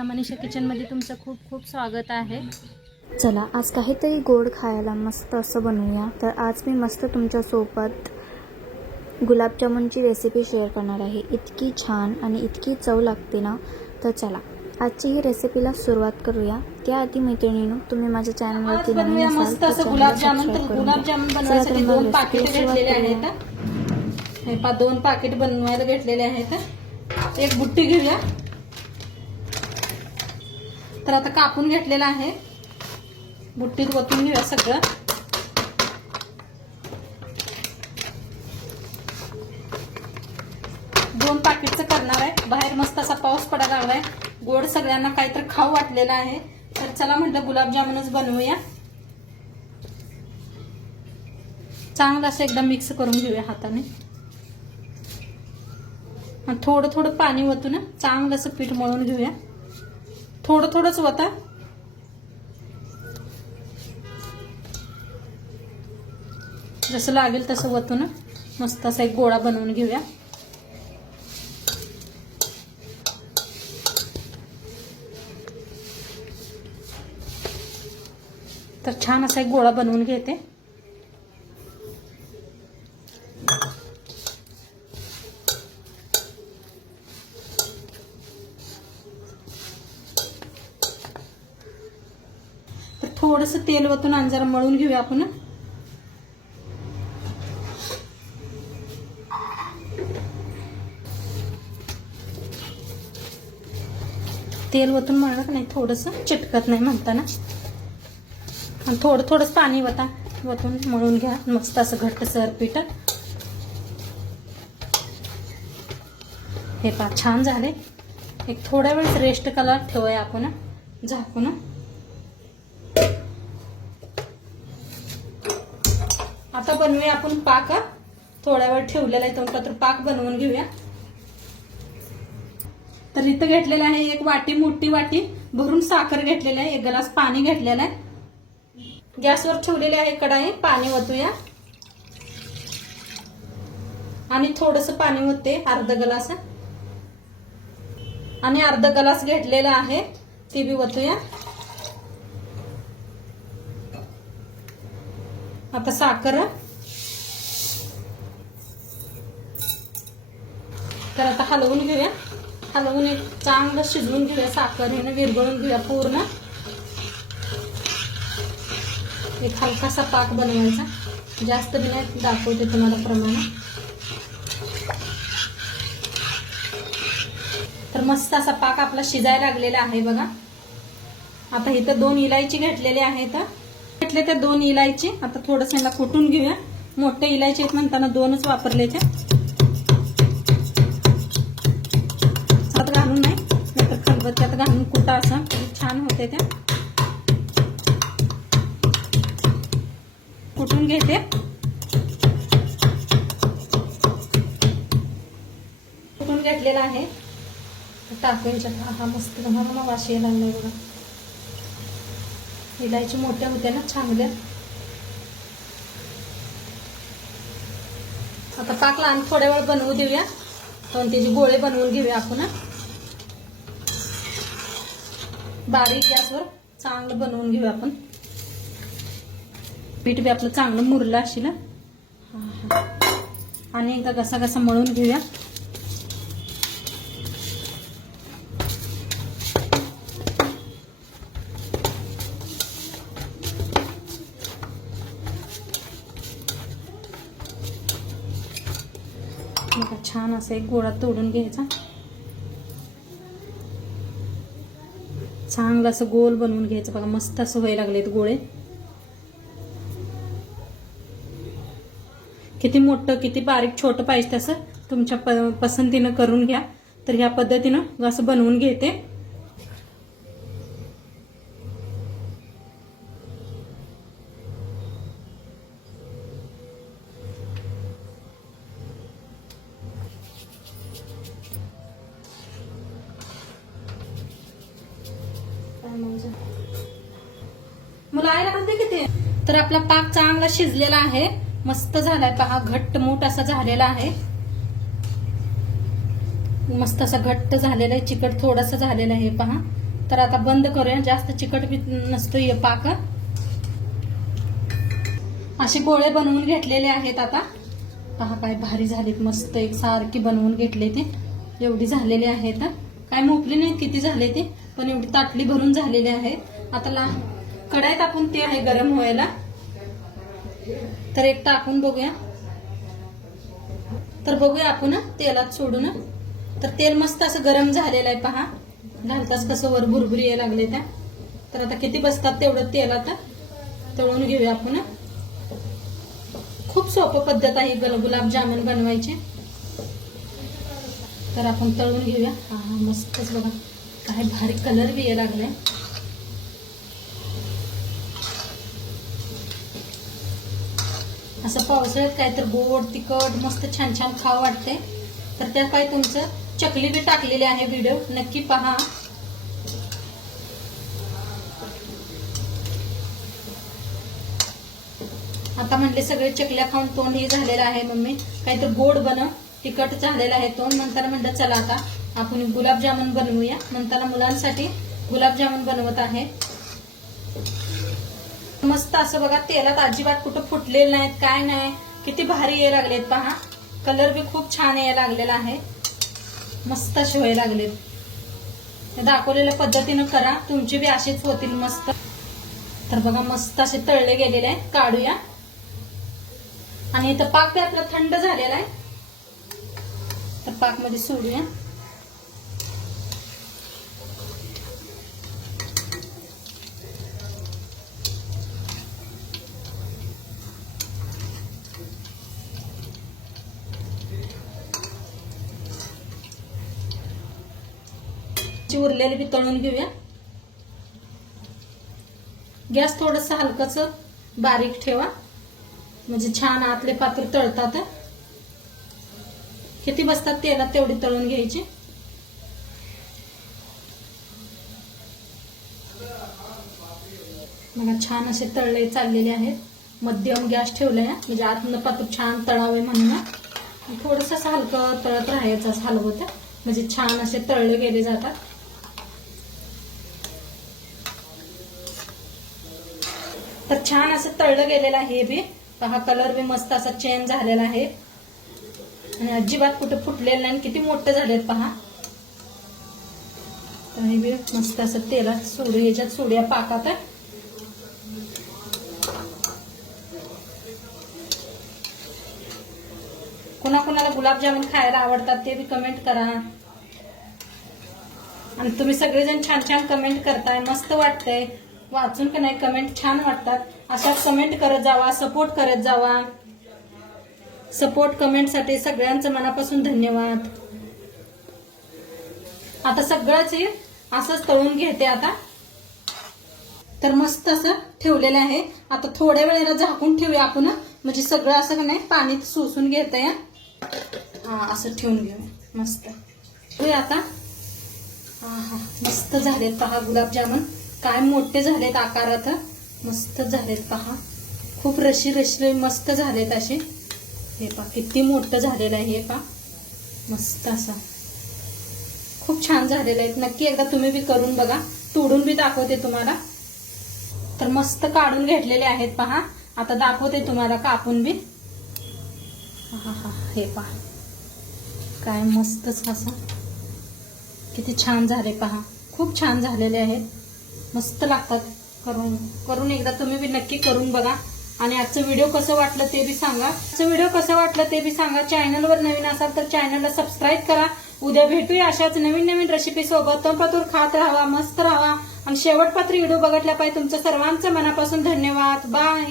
मनीषा किचनमध्ये तुमचं खूप खूप स्वागत आहे। चला आज काहीतरी गोड खायला मस्त असं बनवूया। तर आज मी मस्त तुमच्यासोबत गुलाबजामुनची रेसिपी शेअर करणार आहे। इतकी छान आणि इतकी चव लागते ना। तर चला आजची ही रेसिपीला सुरुवात करूया। त्याआधी मैत्रिणींनो, तुम्ही माझ्या चॅनलवरती नवीन असाल मस्त तर असं गुलाबजामुन बनवण्यासाठी 2 पाकिट घेतलेले आहेत। हे 2 पाकिट बनवायला घेतलेले आहेत। एक बुट्टी घेऊया। तर आता कापून घेतलेला आहे, बुट्टीत ओतून घेऊया सगळं। दोन पाकिटचं करणार आहे। बाहेर मस्त असा पाऊस पडायला लागलाय, गोड सगळ्यांना काहीतरी खाऊ वाटलेला आहे। तर चला म्हटलं गुलाबजामुनच बनवूया। चांगलं असं एकदम मिक्स करून घेऊया हाताने। थोडं थोडं पाणी ओतून चांगलं असं पीठ मळून घेऊया। थोडं थोडंच ओता। जसं लागेल तसं ओतून मस्त असा एक गोळा बनवून घेऊया। तर छान असा एक गोळा बनवून घेते। तर थोडंसं तेल ओतून आणि जरा मळून घेऊया आपण। तेल ओतून मळलं का नाही थोडंसं चिटकत नाही म्हणताना। आणि थोडं थोडंच पाणी ओतून मळून घ्या मस्त असं घट्टसर पीठ। हे पहा छान झाले। एक थोड्या वेळ रेस्ट करायला ठेवूया आपण झाकून। आता बनवूया आपण पाक। थोड्या वेळ ठेवलेला आहे तर पाक बनवून घेऊया। तर इथं घेतलेलं आहे एक वाटी, मोठी वाटी भरून साखर घेतलेली आहे। एक ग्लास पाणी घेतलेलं आहे। गॅसवर ठेवलेली आहे कढाई, पाणी ओतूया आणि थोडंसं पाणी ओतते, अर्धा ग्लास। आणि अर्धा ग्लास घेतलेला आहे ते बी ओतूया। आता साखर। तर आता हलवून घेऊया। हलवून एक चांगलं शिजवून घेऊया। साखर हे विरघळून घेऊया पूर्ण। एक हलकासा पाक बनवायचा, जास्त बी नाही, दाखवते तुम्हाला प्रमाण। तर मस्त असा पाक आपला शिजायला लागलेला आहे बघा। आता इथं 2 इलायची घेतलेले आहेत। घेतले ते 2 इलायची आता थोडंसं याला कुटून घेऊया। मोठे इलायची आहेत म्हणताना 2च वापरलेच्या। हात घालून नाही तर खलबत्त्यात घालून कुटा असं छान होते त्या। कुटून घेते। कुटून घेतलेला आहे टाकायच्या। हा मस्त घालून वास यायला लागलाय बघा। इलायची मोठ्या होत्या ना चांगल्या। आता पाक लहान थोड्या वेळ बनवू देऊया, पण त्याचे गोळे बनवून घेऊया आपण। बारीक गॅसवर चांगलं बनवून घेऊया आपण। पीठ बी आपलं चांगलं मुरलं असेल। आणि एकदा घसा घसा मळून घेऊया। छान असं एक गोळा तोडून घ्यायचा। चांगलं असं गोल बनवून घ्यायचं बघा। मस्त असं व्हायला लागलेत गोळे। किती मोठं किती बारीक छोटं पाहिजे तसं तुमच्या पसंतीनं करून घ्या। तर ह्या पद्धतीनं असं बनवून घेते। मला आयला म्हणते किती। तर आपला पाक चांगला शिजलेला आहे, मस्त झालाय पहा, घट्ट मूठ असा झालेला आहे। मस्त असा घट्ट झालेला आहे, चिकट थोडासा झालेला आहे पहा. तर आता बंद करूया, जास्त चिकट बी नसतो हे पाक. असे गोळे बनवून घेतलेले आहेत. आता पहा काय भारी झालेत, मस्त एक सारखी बनवून घेतले ते. एवढी झालेले आहेत, काय मोपली नाहीत किती झाले ते, पण एवढी ताटली भरून झालेले आहेत. आता कढाईत आपण तेल आहे गरम व्हायला, तर एक टाकून बघूया. तर बघूया आपण तेलात सोडून. तर तेल मस्त असं गरम झालेलं आहे पहा, घालताच कसं वर भुरभुरी यायला लागले त्या. तर आता किती बसतात तेवढं तेल आता तळून घेऊया आपण. खूप सोपं पद्धत आहे गुलाबजामुन बनवायची. तर आपण तळून घेऊया. हा मस्तच बघा, काय भारी कलर बी यायला लागलाय. असं पावसाळ्यात काय तर गोड तिखट मस्त छान छान खावं वाटते. तर त्या काय तुमचं चकली बी टाकलेली आहे, व्हिडिओ नक्की पहा. आता म्हटले सगळे चकल्या खाऊन तोंड हे झालेलं आहे, मम्मी काहीतरी गोड बनव, तिखट झालेलं आहे तोंड. म्हणताना म्हणलं चला आता आपण गुलाबजामुन बनवूया. म्हणताना मुलांसाठी गुलाबजामुन बनवत आहे. मस्त असं बघा, तेलात अजिबात कुठं फुटलेलं नाहीत, काय नाही, किती भारी यायला लागलेत पहा. कलर बी खूप छान यायला लागलेला आहे, मस्त असे व्हायला लागलेत. दाखवलेल्या पद्धतीनं करा, तुमचे बी असेच होतील मस्त. तर बघा मस्त असे तळले गेलेले आहे, काढूया. आणि इथं पाक आपला थंड झालेला आहे, तर पाक मध्ये सोडूया. उरलेले बी तळून घेऊया. गॅस थोडस हलकच बारीक ठेवा, म्हणजे छान आतले पात्र तळतात. किती बसतात तेलात तेवढी तळून घ्यायची. बघा छान असे तळले चाललेले आहेत. मध्यम गॅस ठेवलाय, म्हणजे आतनं पात्र छान तळावे म्हणून. थोडस हलकं तळत राहायचं, हलवत, म्हणजे छान असे तळले गेले जातात. तर छान असं तळलं गेलेलं आहे बी पहा. कलर बी मस्त असा चेंज झालेला आहे आणि अजिबात कुठे फुटलेलं नाही, किती मोठे झालेत पहा. तर हे बी मस्त असं तेलात सोडू, याच्यात सोडूया पाकात. कोणाकोणाला गुलाबजामुन खायला आवडतात ते बी कमेंट करा. आणि तुम्ही सगळेजण छान छान कमेंट करताय, मस्त वाटतंय वाचून का नाही. कमेंट छान वाटतात, अशा कमेंट करत जावा, सपोर्ट करत जावा. सपोर्ट कमेंटसाठी सगळ्यांचं मनापासून धन्यवाद. आता सगळंच हे असंच तळून घेते आता. तर मस्त असं ठेवलेलं आहे. आता थोड्या वेळेला झाकून ठेवूया आपण, म्हणजे सगळं असं का नाही पाणी शोषून घेतंय. हा असं ठेवून घेऊ मस्त. आता हा मस्त झालेत पहा गुलाबजामुन, काय मोठे झालेत आकारात, मस्त झालेत पहा. खूप रशी रशी मस्त झालेत असे. हे पहा किती मोठं झालेलं आहे, हे पहा मस्त असं खूप छान झालेलं आहे. नक्की एकदा तुम्ही बी करून बघा, तोडून बी दाखवते तुम्हाला. तर मस्त काढून घेतलेले आहेत पहा. आता दाखवते तुम्हाला कापून बी. हा हे पहा काय मस्तच असं किती छान झाले पहा, खूप छान झालेले आहेत, मस्त लागतात. करून एकदा तुम्ही बी नक्की करून बघा. आणि आजचं व्हिडिओ कसं वाटलं ते बी सांगा. चॅनलवर नवीन असाल तर चॅनलला सबस्क्राईब करा. उद्या भेटूया अशाच नवीन नवीन रेसिपी सोबत. तोपर्यंत खात राहा, मस्त राहा आणि शेवटपात्र व्हिडिओ बघितल्या पाहिजे. तुमचं सर्वांचं मनापासून धन्यवाद. बाय.